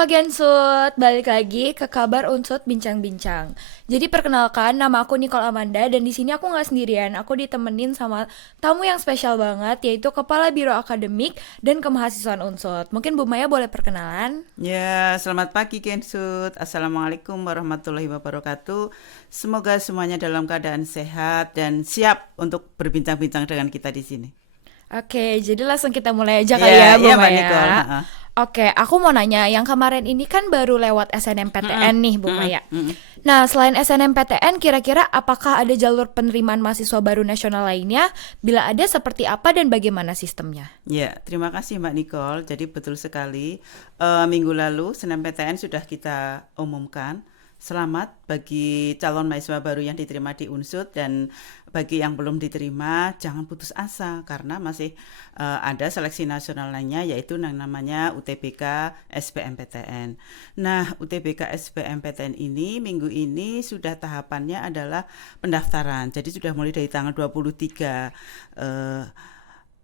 Halo Gensut, balik lagi ke kabar Unsut Bincang-Bincang. Jadi perkenalkan, nama aku Nicole Amanda dan di sini aku nggak sendirian. Aku ditemenin sama tamu yang spesial banget, yaitu Kepala Biro Akademik dan Kemahasiswaan Unsut. Mungkin Bu Maya boleh perkenalan? Ya, selamat pagi Kensut. Assalamualaikum warahmatullahi wabarakatuh. Semoga semuanya dalam keadaan sehat dan siap untuk berbincang-bincang dengan kita di sini. Oke, jadi langsung kita mulai aja kali ya Ya, Bu ya Mbak Nicole. Maya. Ha-ha. Oke, aku mau nanya, yang kemarin ini kan baru lewat Mm-mm, SNMPTN nih Bu mm-mm, Maya. mm-mm. Nah, selain SNMPTN, kira-kira apakah ada jalur penerimaan mahasiswa baru nasional lainnya? Bila ada, seperti apa dan bagaimana sistemnya? Ya, terima kasih Mbak Nicole. Jadi betul sekali, minggu lalu SNMPTN sudah kita umumkan. Selamat bagi calon mahasiswa baru yang diterima di Unsut dan bagi yang belum diterima jangan putus asa karena masih ada seleksi nasional lainnya yaitu yang namanya UTBK SBMPTN. Nah, UTBK SBMPTN ini minggu ini sudah tahapannya adalah pendaftaran. Jadi sudah mulai dari tanggal 23 eh,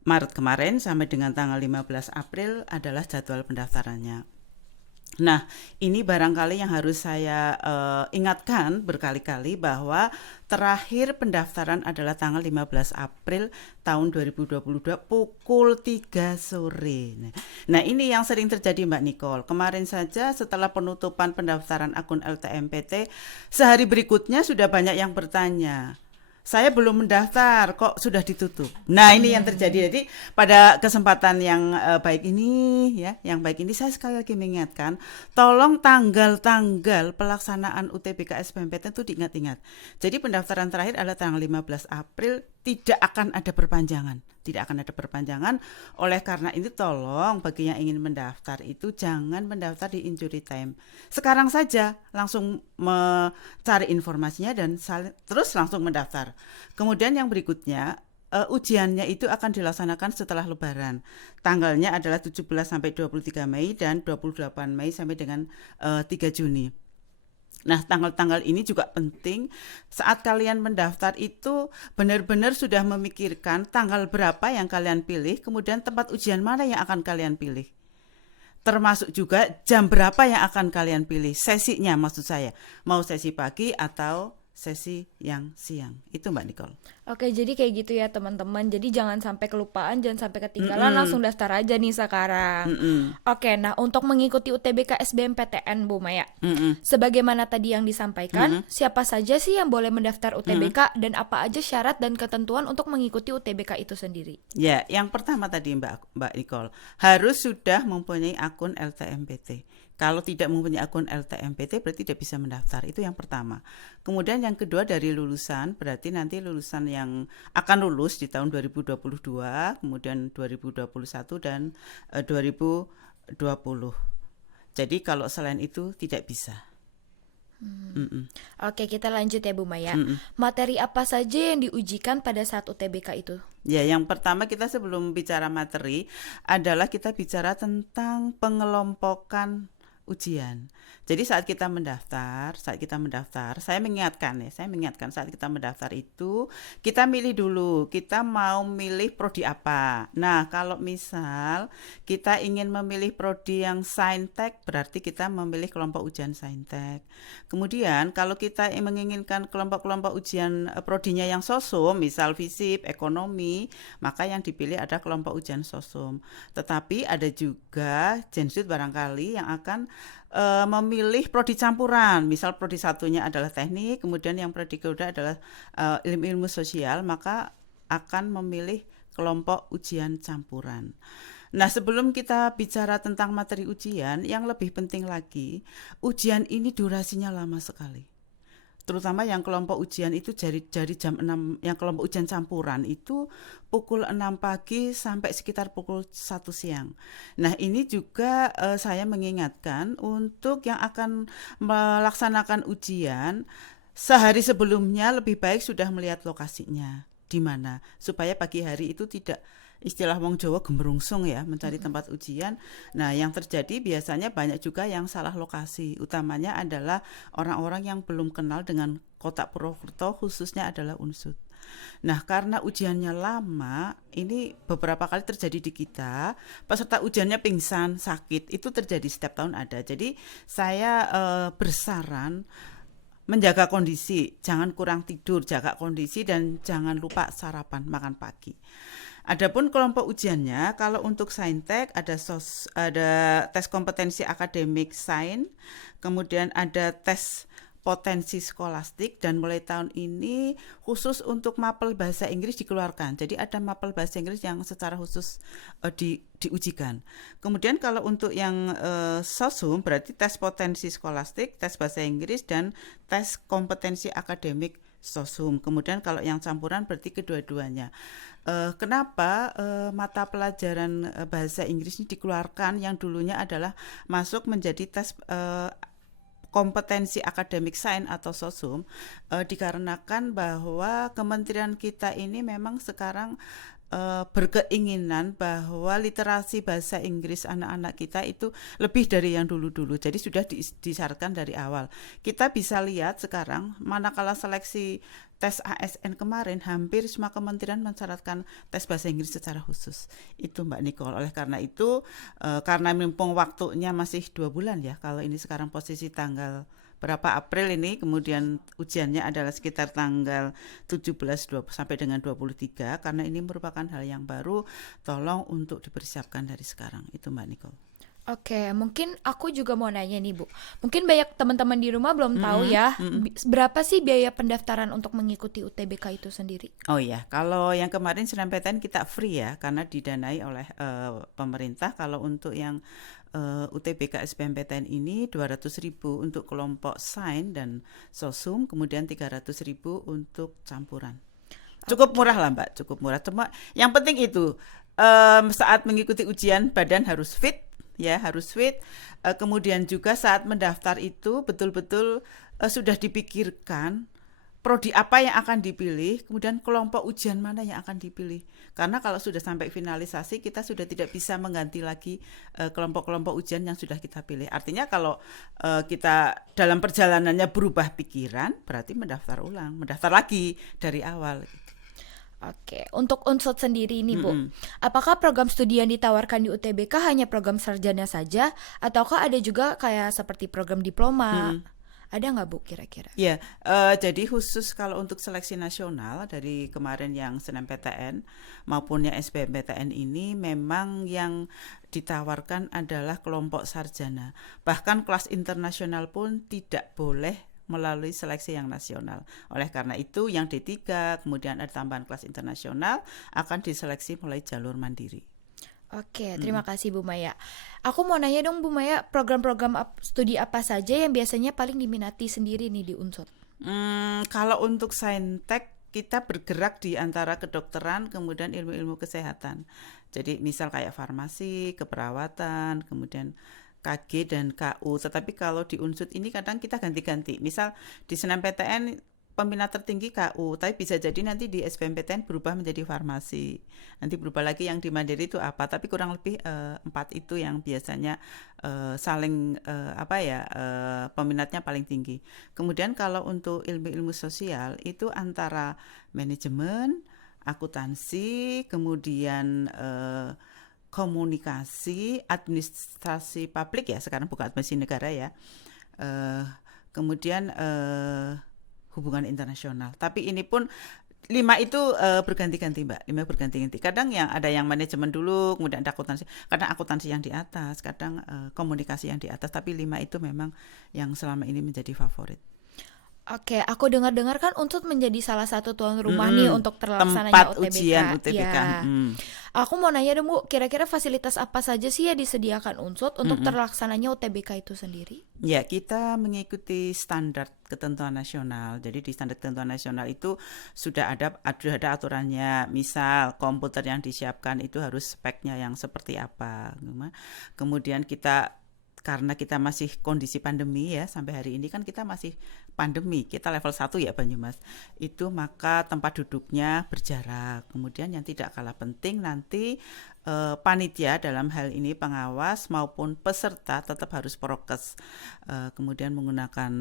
Maret kemarin sampai dengan tanggal 15 April adalah jadwal pendaftarannya. Nah, ini barangkali yang harus saya ingatkan berkali-kali bahwa terakhir pendaftaran adalah tanggal 15 April tahun 2022 pukul 3 sore. Nah, ini yang sering terjadi Mbak Nicole. Kemarin saja setelah penutupan pendaftaran akun LTMPT, sehari berikutnya sudah banyak yang bertanya, saya belum mendaftar kok sudah ditutup. Nah, ini yang terjadi. Jadi pada kesempatan yang baik ini ya, yang baik ini saya sekali lagi mengingatkan, tolong tanggal-tanggal pelaksanaan UTBK SBMPTN itu diingat-ingat. Jadi pendaftaran terakhir adalah tanggal 15 April, tidak akan ada perpanjangan. Tidak akan ada perpanjangan. Oleh karena ini tolong bagi yang ingin mendaftar itu jangan mendaftar di injury time. Sekarang saja langsung mencari informasinya dan terus langsung mendaftar. Kemudian yang berikutnya ujiannya itu akan dilaksanakan setelah Lebaran. Tanggalnya adalah 17 sampai 23 Mei dan 28 Mei sampai dengan 3 Juni. Nah, tanggal-tanggal ini juga penting saat kalian mendaftar itu benar-benar sudah memikirkan tanggal berapa yang kalian pilih, kemudian tempat ujian mana yang akan kalian pilih. Termasuk juga jam berapa yang akan kalian pilih, sesinya maksud saya. Mau sesi pagi atau sesi yang siang. Itu Mbak Nicole. Oke, jadi kayak gitu ya teman-teman. Jadi jangan sampai kelupaan, jangan sampai ketinggalan, langsung Mm-mm, daftar aja nih sekarang. mm-mm, Oke, nah untuk mengikuti UTBK SBMPTN Bu Maya, mm-mm, sebagaimana tadi yang disampaikan, mm-mm, siapa saja sih yang boleh mendaftar mm-mm. UTBK dan apa aja syarat dan ketentuan untuk mengikuti UTBK itu sendiri? Ya, yang pertama tadi Mbak Nicole, harus sudah mempunyai akun LTMPT. Kalau tidak mempunyai akun LTMPT berarti tidak bisa mendaftar. Itu yang pertama. Kemudian yang kedua dari lulusan, berarti nanti lulusan yang akan lulus di tahun 2022, kemudian 2021 dan 2020. Jadi kalau selain itu tidak bisa. Mm-mm, Oke, kita lanjut ya Bu Maya. mm-mm. Materi apa saja yang diujikan pada saat UTBK itu? Ya, yang pertama kita sebelum bicara materi adalah kita bicara tentang pengelompokan ujian. Jadi saat kita mendaftar, saya mengingatkan saat kita mendaftar itu kita milih dulu, kita mau milih prodi apa. Nah, kalau misal kita ingin memilih prodi yang saintek, berarti kita memilih kelompok ujian saintek. Kemudian kalau kita menginginkan kelompok-kelompok ujian prodinya yang sosum, misal fisip, ekonomi, maka yang dipilih ada kelompok ujian sosum. Tetapi ada juga Jensut barangkali yang akan memilih prodi campuran. Misal prodi satunya adalah teknik, kemudian yang prodi kedua adalah ilmu-ilmu sosial, maka akan memilih kelompok ujian campuran. Nah, sebelum kita bicara tentang materi ujian, yang lebih penting lagi, ujian ini durasinya lama sekali. Terutama yang kelompok ujian itu dari jam 6, yang kelompok ujian campuran itu pukul 6 pagi sampai sekitar pukul 1 siang. Nah, ini juga saya mengingatkan untuk yang akan melaksanakan ujian sehari sebelumnya lebih baik sudah melihat lokasinya di mana supaya pagi hari itu tidak istilah wong Jawa gemerungsung ya mencari tempat ujian. Nah, yang terjadi biasanya banyak juga yang salah lokasi. Utamanya adalah orang-orang yang belum kenal dengan Kota Purwokerto, khususnya adalah Unsut. Nah, karena ujiannya lama, ini beberapa kali terjadi di kita, peserta ujiannya pingsan, sakit, itu terjadi setiap tahun ada. Jadi saya bersaran menjaga kondisi, jangan kurang tidur, jaga kondisi dan jangan lupa sarapan, makan pagi. Adapun kelompok ujiannya, kalau untuk Saintek ada tes kompetensi akademik sains, kemudian ada tes potensi skolastik, dan mulai tahun ini khusus untuk mapel bahasa Inggris dikeluarkan. Jadi ada mapel bahasa Inggris yang secara khusus diujikan. Kemudian kalau untuk yang sosum berarti tes potensi skolastik, tes bahasa Inggris, dan tes kompetensi akademik sosum. Kemudian kalau yang campuran berarti kedua-duanya. Kenapa mata pelajaran bahasa Inggris ini dikeluarkan yang dulunya adalah masuk menjadi tes kompetensi akademik sains atau sosum, dikarenakan bahwa kementerian kita ini memang sekarang berkeinginan bahwa literasi bahasa Inggris anak-anak kita itu lebih dari yang dulu-dulu. Jadi sudah disyaratkan dari awal. Kita bisa lihat sekarang manakala seleksi tes ASN kemarin hampir semua kementerian mensyaratkan tes bahasa Inggris secara khusus. Itu Mbak Nicole. Oleh karena itu, karena mumpung waktunya masih 2 bulan ya, kalau ini sekarang posisi tanggal berapa April ini, kemudian ujiannya adalah sekitar tanggal 17 sampai dengan 23, karena ini merupakan hal yang baru, tolong untuk dipersiapkan dari sekarang. Itu Mbak Nicole. Oke, mungkin aku juga mau nanya nih Bu. Mungkin banyak teman-teman di rumah belum tahu ya, berapa sih biaya pendaftaran untuk mengikuti UTBK itu sendiri? Oh iya, kalau yang kemarin SNMPTN kita free ya, karena didanai oleh pemerintah. Kalau untuk yang UTBK SBMPTN ini 200.000 untuk kelompok sains dan sosum, kemudian 300.000 untuk campuran. Cukup murah lah Mbak, cukup murah. Cuma yang penting itu saat mengikuti ujian badan harus fit, ya harus fit. Kemudian juga saat mendaftar itu betul-betul sudah dipikirkan prodi apa yang akan dipilih, kemudian kelompok ujian mana yang akan dipilih. Karena kalau sudah sampai finalisasi, kita sudah tidak bisa mengganti lagi kelompok-kelompok ujian yang sudah kita pilih. Artinya kalau kita dalam perjalanannya berubah pikiran, berarti mendaftar ulang, mendaftar lagi dari awal. Oke, untuk Unsut sendiri nih Bu, apakah program studi yang ditawarkan di UTBK hanya program sarjana saja, ataukah ada juga kayak seperti program diploma? Ada nggak Bu kira-kira? Ya, jadi khusus kalau untuk seleksi nasional dari kemarin yang SNMPTN maupun yang SBMPTN ini memang yang ditawarkan adalah kelompok sarjana. Bahkan kelas internasional pun tidak boleh melalui seleksi yang nasional. Oleh karena itu yang D3 kemudian ada tambahan kelas internasional akan diseleksi melalui jalur mandiri. Oke, terima kasih Bu Maya. Aku mau nanya dong Bu Maya, program-program studi apa saja yang biasanya paling diminati sendiri nih di Unsut? Kalau untuk Saintek kita bergerak di antara kedokteran kemudian ilmu-ilmu kesehatan. Jadi misal kayak farmasi, keperawatan, kemudian KG dan KU. Tetapi kalau di Unsut ini kadang kita ganti-ganti. Misal di SNMPTN peminat tertinggi KU, tapi bisa jadi nanti di SBMPTN berubah menjadi farmasi. Nanti berubah lagi yang di Mandiri itu apa, tapi kurang lebih 4 itu yang biasanya saling peminatnya paling tinggi. Kemudian kalau untuk ilmu-ilmu sosial itu antara manajemen, akuntansi, kemudian komunikasi, administrasi publik ya, sekarang bukan administrasi negara ya. Kemudian hubungan internasional. Tapi ini pun 5 itu berganti-ganti Mbak, 5 berganti-ganti. Kadang yang ada yang manajemen dulu, kemudian ada akuntansi. Kadang akuntansi yang di atas, kadang komunikasi yang di atas. Tapi 5 itu memang yang selama ini menjadi favorit. Oke, aku dengar-dengar kan Unsut menjadi salah satu tuan rumah nih untuk terlaksananya tempat UTBK. ujian UTBK. Ya. Aku mau nanya dong Bu, kira-kira fasilitas apa saja sih yang disediakan Unsut untuk terlaksananya UTBK itu sendiri? Ya, kita mengikuti standar ketentuan nasional. Jadi di standar ketentuan nasional itu sudah ada aturannya. Misal komputer yang disiapkan itu harus speknya yang seperti apa. Kemudian karena kita masih kondisi pandemi ya, sampai hari ini kan kita masih pandemi, kita level 1 ya Banyumas, itu maka tempat duduknya berjarak. Kemudian yang tidak kalah penting nanti panitia dalam hal ini pengawas maupun peserta tetap harus prokes. Kemudian menggunakan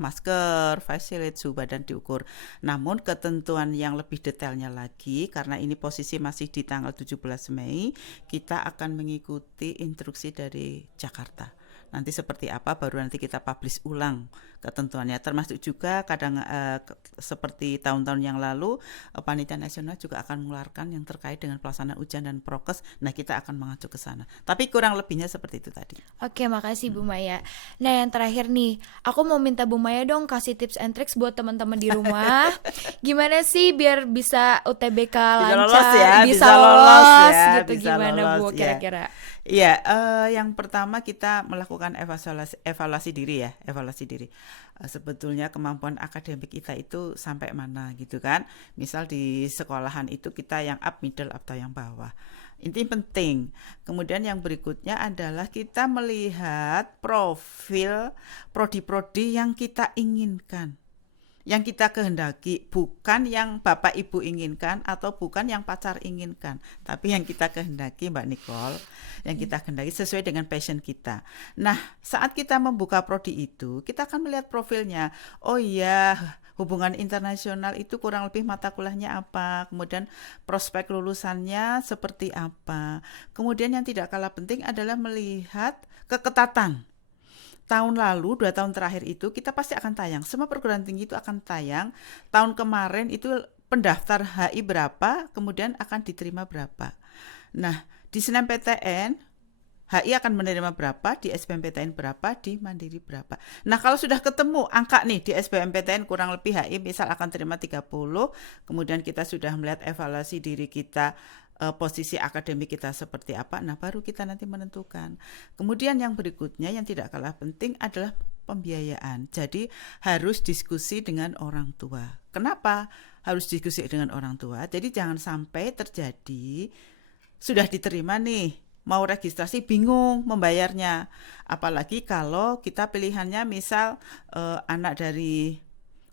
masker, face shield, suhu badan diukur. Namun ketentuan yang lebih detailnya lagi, karena ini posisi masih di tanggal 17 Mei, kita akan mengikuti instruksi dari Jakarta. Nanti seperti apa baru nanti kita publish ulang ketentuannya, termasuk juga kadang seperti tahun-tahun yang lalu panitia nasional juga akan mengeluarkan yang terkait dengan pelaksanaan ujian dan prokes. Nah, kita akan mengacu ke sana, tapi kurang lebihnya seperti itu tadi. Oke, makasih Bu Maya. Nah, yang terakhir nih, aku mau minta Bu Maya dong kasih tips and tricks buat teman-teman di rumah. Gimana sih biar bisa UTBK Bisa lancar, lolos ya, bisa bisa lolos lolos ya, gitu. bisa Gimana lolos Bu ya. kira-kira? Iya, yang pertama kita melakukan evaluasi diri ya, evaluasi diri. Sebetulnya kemampuan akademik kita itu sampai mana gitu kan. Misal di sekolahan itu kita yang up, middle, atau yang bawah. Ini penting. Kemudian yang berikutnya adalah kita melihat profil prodi-prodi yang kita inginkan, yang kita kehendaki, bukan yang Bapak Ibu inginkan atau bukan yang pacar inginkan, tapi yang kita kehendaki, Mbak Nicole, yang kita kehendaki sesuai dengan passion kita. Nah, saat kita membuka prodi itu, kita akan melihat profilnya. Oh iya, hubungan internasional itu kurang lebih mata kuliahnya apa, kemudian prospek lulusannya seperti apa. Kemudian yang tidak kalah penting adalah melihat keketatan. Tahun lalu, 2 tahun terakhir itu kita pasti akan tayang. Semua perguruan tinggi itu akan tayang. Tahun kemarin itu pendaftar HI berapa, kemudian akan diterima berapa. Nah, di SNMPTN, HI akan menerima berapa, di SBMPTN berapa, di Mandiri berapa. Nah, kalau sudah ketemu angka nih di SBMPTN kurang lebih HI misal akan terima 30, kemudian kita sudah melihat evaluasi diri kita, posisi akademik kita seperti apa, nah baru kita nanti menentukan. Kemudian yang berikutnya yang tidak kalah penting adalah pembiayaan. Jadi harus diskusi dengan orang tua. Kenapa harus diskusi dengan orang tua? Jadi jangan sampai terjadi sudah diterima nih, mau registrasi bingung membayarnya. Apalagi kalau kita pilihannya misal anak dari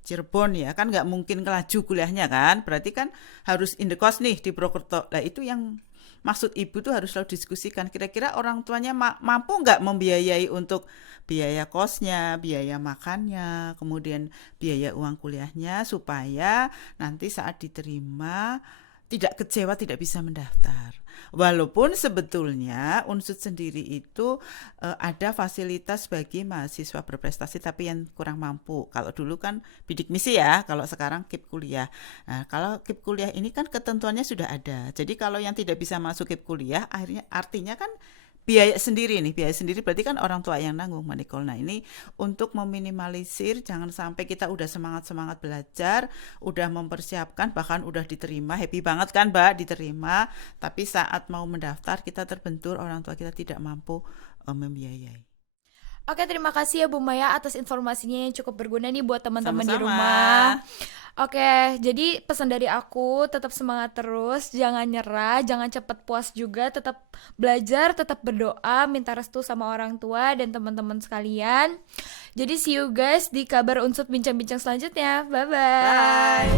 Cirebon ya, kan nggak mungkin kelaju kuliahnya kan, berarti kan harus in the cost nih di Purwokerto. Nah itu yang maksud ibu tuh harus selalu diskusikan, kira-kira orang tuanya mampu nggak membiayai untuk biaya kosnya, biaya makannya, kemudian biaya uang kuliahnya, supaya nanti saat diterima tidak kecewa, tidak bisa mendaftar. Walaupun sebetulnya Unsud sendiri itu ada fasilitas bagi mahasiswa berprestasi tapi yang kurang mampu. Kalau dulu kan bidik misi ya, kalau sekarang KIP kuliah. Nah, kalau KIP kuliah ini kan ketentuannya sudah ada. Jadi kalau yang tidak bisa masuk KIP kuliah, akhirnya artinya kan biaya sendiri berarti kan orang tua yang nanggung, Mbak Nicole. Nah ini untuk meminimalisir jangan sampai kita udah semangat belajar, udah mempersiapkan, bahkan udah diterima, happy banget kan Mbak diterima, tapi saat mau mendaftar kita terbentur orang tua kita tidak mampu membiayai. Oke, terima kasih ya Bu Maya atas informasinya yang cukup berguna nih buat teman-teman di Sama-sama. rumah. Oke, jadi pesan dari aku tetap semangat terus, jangan nyerah, jangan cepet puas juga, tetap belajar, tetap berdoa, minta restu sama orang tua dan teman-teman sekalian. Jadi see you guys di kabar Unsud bincang-bincang selanjutnya. Bye-bye. Bye.